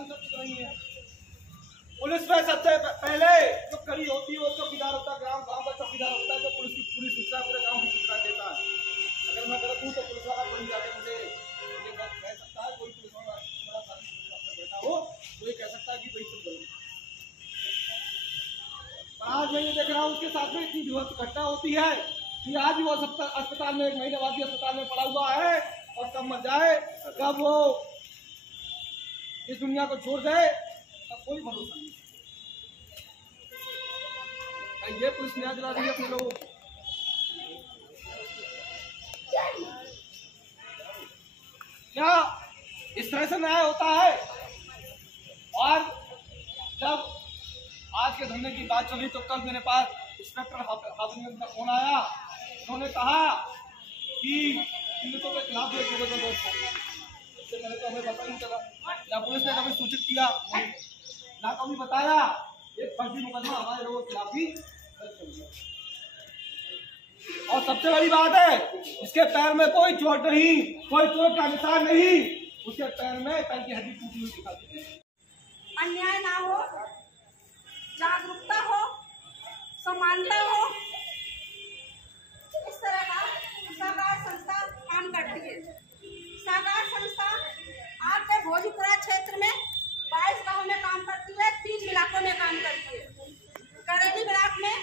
बात टिक रही है। पुलिस में सबसे पहले जो कड़ी होती है वो चौकीदार होता है, गांव का चौकीदार होता है, जो पुलिस की पूरी सूचना पूरे गांव की सूचना देता है। अगर मैं गलत हूँ तो पुलिस वाला कोई जाके मुझे ये बात कह सकता है, कोई पुलिस वाला बड़ा साथी बैठा हो तो ये कह सकता है कि भाई तुम गलत। आज मैं ये देख रहा हूँ उसके साथ में इतनी विभत्स घटना होती है कि आज भी वो अस्पताल में 1 महीने बाद भी अस्पताल में पड़ा हुआ है और कब मर जाए, कब वो इस दुनिया को छोड़ जाए, तब कोई भरोसा नहीं। ये पुलिस न्याय दिला रही है अपने लोगों को। क्या इस तरह से न्याय होता है? और जब आज के धरने की बात चली तो कल मेरे पास इंस्पेक्टर हाफिज का फोन आया। उन्होंने कहा कि पीड़ितों के खिलाफ इससे पहले तो हमें पता नहीं चला, ना पुलिस ने कभी सूचित किया, ना कभी बताया। एक फर्जी मुकदमा हमारे लोगों के खिलाफ ही दर्ज कर दिया। और सबसे बड़ी बात है, इसके पैर में कोई चोट नहीं, कोई चोट का निशान नहीं, उसके पैर में पैर की हड्डी टूटी हुई दिखाई। अन्याय ना हो, जागरूकता हो, समानता हो, इस तरह का सहकार संस्था काम करती है। सहकार संस्था आपके भोजपुरा क्षेत्र में 22 गाँव में काम करती है, 3 इलाकों में काम करती है। करेली ब्लॉक में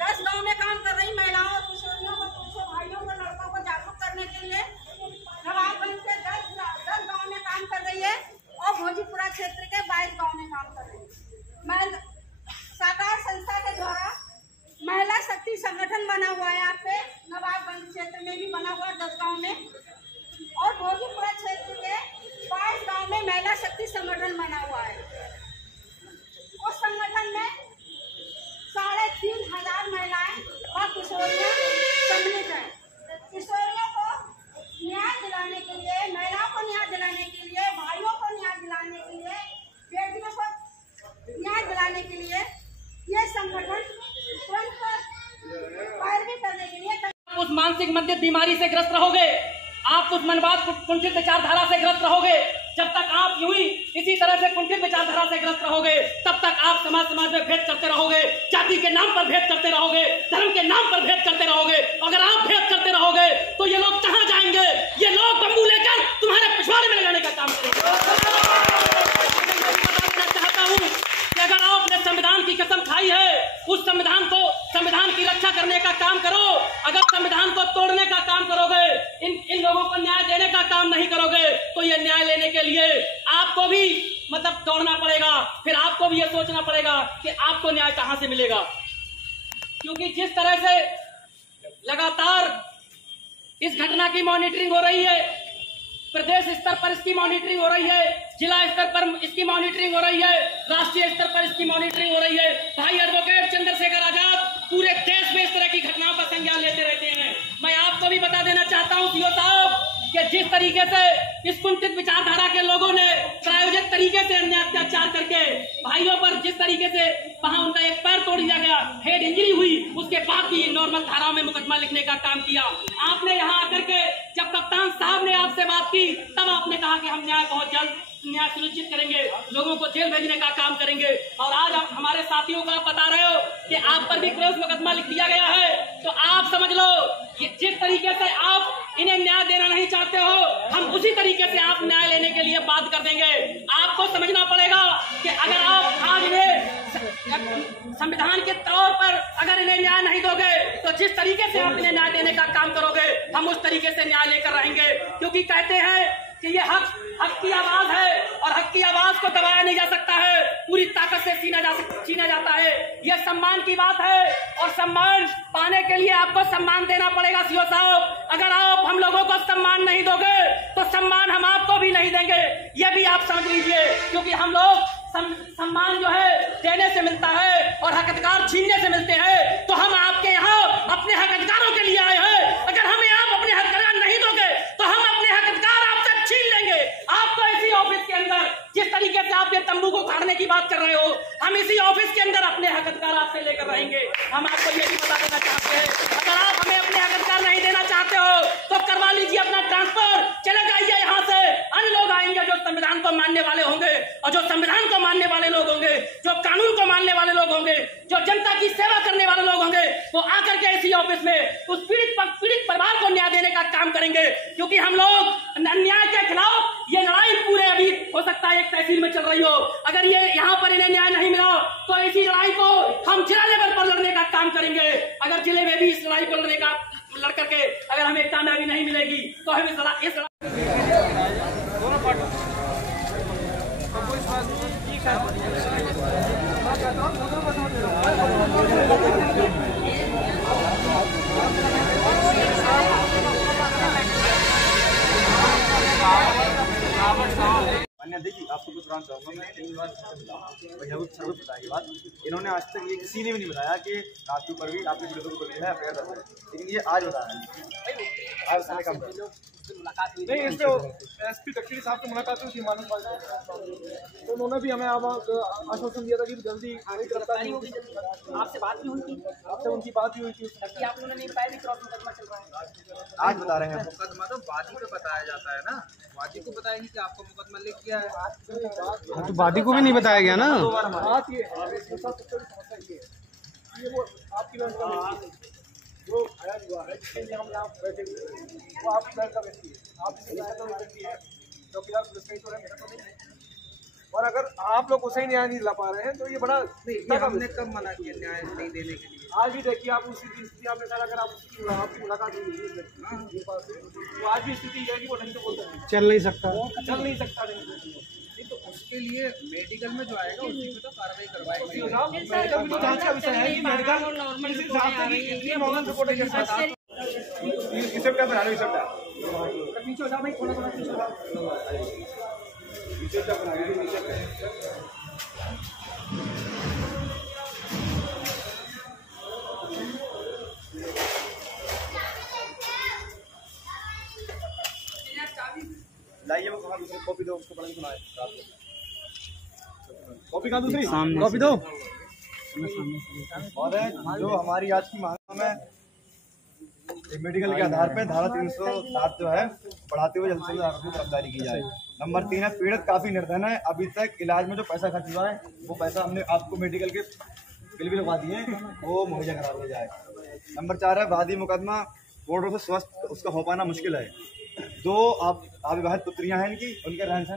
10 गाँव में काम कर रही महिलाओं और किशोरियों को, पुरुषों, भाइयों को, लड़कों को जागरूक करने के लिए नवाबगंज के 10 गाँव में काम कर रही है और भोजपुरा क्षेत्र के 22 गाँव में काम कर रही है। सहकार संस्था के द्वारा महिला शक्ति संगठन बना हुआ है, यहाँ पे नवाबगंज क्षेत्र में भी बना हुआ है 10 गाँव में, और भोजपुरा क्षेत्र के 22 गाँव में महिला शक्ति संगठन बना हुआ है। उस संगठन में 3,500 महिलाएं और किशोरियां सम्मिलित हैं। किशोरियों को न्याय दिलाने के लिए, महिलाओं को न्याय दिलाने के लिए, भाइयों को न्याय दिलाने के लिए, बेटियों को न्याय दिलाने के लिए ये संगठन तुरंत पैरवी करने के लिए। उस मानसिक मंदिर बीमारी से ग्रस्त रहोगे, आप उस मनवाद कुंठित विचारधारा से ग्रस्त रहोगे। जब तक आप यूं ही इसी तरह से कुंठित विचारधारा से ग्रस्त रहोगे, तब तक आप समाज में भेद करते रहोगे, जाति के नाम पर भेद करते रहोगे, धर्म के नाम पर भेद करते रहोगे। अगर आप भेद करते रहोगे तो ये लोग कहाँ जाएंगे? ये लोग बंबू लेकर तुम्हारे पिछवाड़े में लगाने का काम करेंगे। चाहता हूँ कि अगर आपने संविधान की कसम खाई है, उस संविधान की रक्षा करने का काम करो। अगर संविधान को तोड़ने का काम करोगे, इन लोगों को न्याय देने का काम नहीं करोगे, तो ये न्याय लेने के लिए आपको भी दौड़ना पड़ेगा। फिर आपको भी ये सोचना पड़ेगा कि आपको न्याय कहां से मिलेगा। क्योंकि जिस तरह से लगातार इस घटना की मॉनिटरिंग हो रही है, प्रदेश स्तर पर इसकी मॉनिटरिंग हो रही है, जिला स्तर पर इसकी मॉनिटरिंग हो रही है, राष्ट्रीय स्तर पर इसकी मॉनिटरिंग हो रही है। भाई एडवोकेट चंद्रशेखर आजाद पूरे देश में इस तरह की घटनाओं का संज्ञान लेते रहते हैं। मैं आपको भी बता देना चाहता हूं सीओ साहब कि जिस तरीके से इस कुंठित विचारधारा के लोगों ने प्रायोजित तरीके से अन्याय अत्याचार करके भाइयों पर जिस तरीके से वहां उनका एक पैर तोड़ दिया गया, हेड इंजरी हुई, उसके बाद भी नॉर्मल धाराओं में मुकदमा लिखने का काम किया। आपने यहाँ आकर के जब कप्तान साहब ने आपसे बात की, तब आपने कहा कि हम न्याय बहुत जल्द न्याय सुनिश्चित करेंगे, लोगों को जेल भेजने का काम करेंगे। और आज आप हमारे साथियों को आप बता रहे हो कि आप पर भी क्रॉस मुकदमा लिख दिया गया है। तो आप समझ लो कि जिस तरीके से आप इन्हें न्याय देना नहीं चाहते हो, हम उसी तरीके से आप न्याय लेने के लिए बात कर देंगे। आपको समझना पड़ेगा कि अगर आप आज इन्हें संविधान के तौर पर अगर इन्हें न्याय नहीं दोगे, तो जिस तरीके से आप इन्हें न्याय देने का काम करोगे, हम उस तरीके से न्याय लेकर रहेंगे। क्योंकि कहते हैं कि ये हक की आवाज है और हक की आवाज को दबाया नहीं जा सकता है, पूरी ताकत से छीना जाता है। ये सम्मान की बात है और सम्मान पाने के लिए आपको सम्मान देना पड़ेगा सीओ साहब। अगर आप हम लोगों को सम्मान नहीं दोगे तो सम्मान हम आपको भी नहीं देंगे, ये भी आप समझ लीजिए। क्योंकि हम लोग सम्मान जो है देने से मिलता है और हक अधिकार छीनने से मिलते हैं। तो हम आपके यहाँ अपने हक अधिकारों के लिए आए हैं। अगर हमें आप अपने हक अधिकार नहीं दोगे तो हम अपने हक अधिकार आपसे छीन लेंगे। आपको इसी ऑफिस के अंदर जिस तरीके से आप ये तंबू को उखाड़ने की बात कर रहे हो, हम इसी ऑफिस के अंदर अपने हक अधिकार आपसे लेकर रहेंगे। हम आपको ये भी बता देना चाहते हैं, अगर आप हमें अपने हक अधिकार नहीं देना चाहते हो तो करवा लीजिए अपना ट्रांसफर, चले जाइए यहाँ से। अन्य लोग आएंगे जो संविधान को मानने वाले होंगे, जो संविधान को मानने वाले लोग होंगे, जो कानून को मानने वाले लोग होंगे, जो जनता की सेवा करने वाले लोग होंगे, वो आकर के इसी ऑफिस में उस पीड़ित परिवार को न्याय देने का काम करेंगे। क्योंकि हम लोग अन्याय के खिलाफ ये लड़ाई पूरे अभी हो सकता है एक तहसील में चल रही हो, अगर ये यहाँ पर इन्हें न्याय नहीं मिला तो इसी लड़ाई को हम जिला लेवल पर लड़ने का काम करेंगे। अगर जिले में भी इस लड़ाई को लड़ करके अगर हमें कामयाबी नहीं मिलेगी तो हम इस दोनों पार्टी मान्य देखिए, आपको कुछ बताना चाहूँगा मैं। इन बार सर्व बताया ये बात, इन्होंने आज तक ये किसी ने भी नहीं बताया कि आपके ऊपर भी, आपके पीड़ितों के ऊपर भी है एफआईआर दर्ज है, लेकिन ये आज बताया। आज बताने का नहीं, इससे एसपी दक्षिणी साहब की मुलाकात हुई थी मानव पाल से, तो उन्होंने भी हमें आश्वासन दिया था कि जल्दी गिरफ्तारी होगी। आपसे बात भी हुई थी, आपसे उनकी बात भी हुई थी, आप लोगों ने नहीं बताया कि क्रॉस मुकदमा चल रहा है। आज बता रहे हैं। मुकदमा तो वादी को बताया जाता है ना, वादी को बताएंगे कि आपको मुकदमा लिख किया है, तो वादी को भी नहीं बताया गया ना। बात ये समस्या ये वो आपकी बहन का व्यक्ति है जो आया हुआ है, जिसके लिए हम यहाँ बैठे हुए हैं, वो आपकी बहन का व्यक्ति है, आपकी बहन का व्यक्ति है, चौकीदार पुलिस का ही तो है, मेरा तो नहीं है। और अगर आप लोग उसे ही न्याय नहीं दिला पा रहे हैं तो ये बड़ा ये हमने कब मना किया न्याय नहीं देने के लिए? आज भी देखिए, आप उसी स्थिति आपने कहा, अगर आपकी मुलाकात हुई है तो आज भी स्थिति है कि वो ढंग से बोल सकते हैं, चल नहीं सकता, चल नहीं सकता नहीं। तो उसके लिए मेडिकल में जो आएगा उसी में तो कार्रवाई करवाएंगे। मेडिकल भी तो जांच का विषय है कि मेडिकल इस हिसाब से कि नॉर्मल रिपोर्ट के साथ इसे क्या बना रहे हो, नीचे हो जाओ भाई, थोड़ा थोड़ा नीचे हो जाओ, नीचे क्या बना रहे हो, नीचे लाइए वो कहाँ दूसरी कॉपी दो, उसको पढ़ के सुनाए। कॉपी कहाँ दूसरी कॉपी दो। और जो हमारी आज की मांग है मेडिकल के आधार पे धारा 307 जो है बढ़ाते हुए जल्द से जल्द आरोपी की गिरफ्तारी की जाए। नंबर 3 है, पीड़ित काफी निर्धन है, अभी तक इलाज में जो पैसा खर्च हुआ है वो पैसा हमने आपको मेडिकल के बिल भी लगवा दिए, वो मुहैया करा दिया जाए। नंबर 4 है, वादी मुकदमा कोर्टों से स्वस्थ उसका हो पाना मुश्किल है। 2 आप अविवाहित पुत्रियां हैं इनकी, उनके रहन सहन